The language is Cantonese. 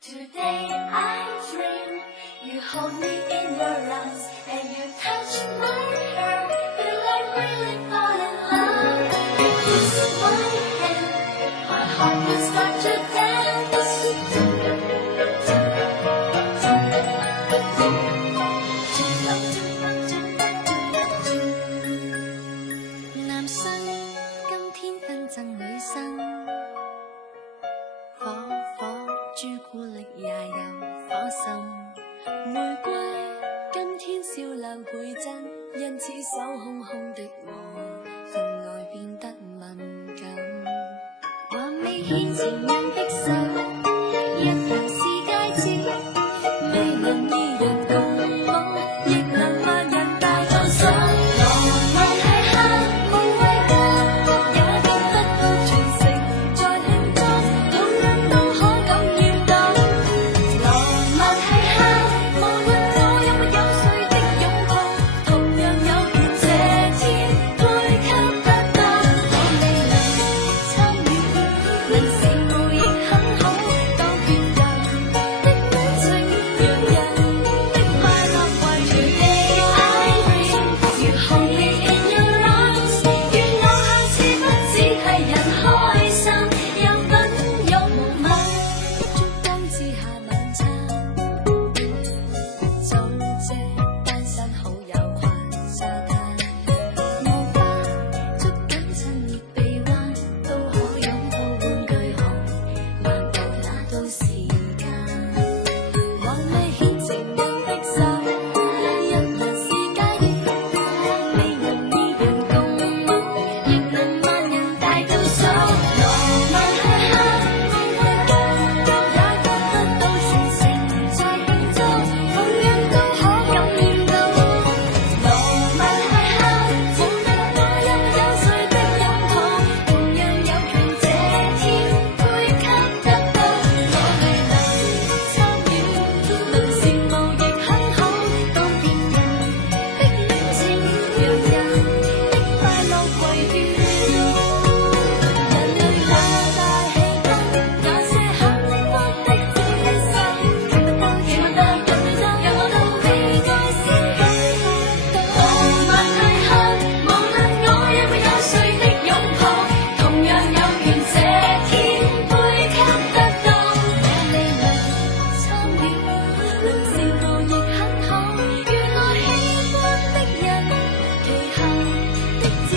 Today I dream you hold me in your arms and you touch my hair. Feel like really fall in love. You kiss my hand, my heart will start to dance.男生今天紛爭女生，火火朱古力也有火心。玫瑰今天笑流倍增，因此手空空的我，分外變得敏感。還未牽情人的手，一樣是戒指，未能二人共舞，亦能萬人大放手。浪漫係黑無畏間，也見得到全城在慶祝，同樣都可感染到。浪漫係黑，無論我有沒有誰的擁抱，同樣有權這天配給得到。我未能參與，能羨慕亦很好，當別人的戀情，讓人的快樂圍住你。I dream you hold me in your arms，願我下次不只係人開心，有分有夢。燭光之下晚餐，組織單身好友群沙灘，無花捉緊親熱臂彎，都可擁抱玩具熊，漫步那都時間。還未牽情人的手，一樣是戒指，未能二人共舞，亦能萬人大倒數。浪漫係黑無畏間，也覺得到全城在慶祝，同樣都可感染到。浪漫係黑，無論我有沒有誰的擁抱，同樣有權這天配給得到。我未能參與，能羨慕亦很好，當別人的戀情，讓人的快樂圍繞。人類那大氣燈，那些很幸福的這一生，見不得，見不得，人類爭，讓我都被愛先感覺到。浪漫係黑，無論我有沒有誰的擁抱，同樣有權這天配給得到。我未能參與，能羨慕亦很好，與我喜歡的人，其後的節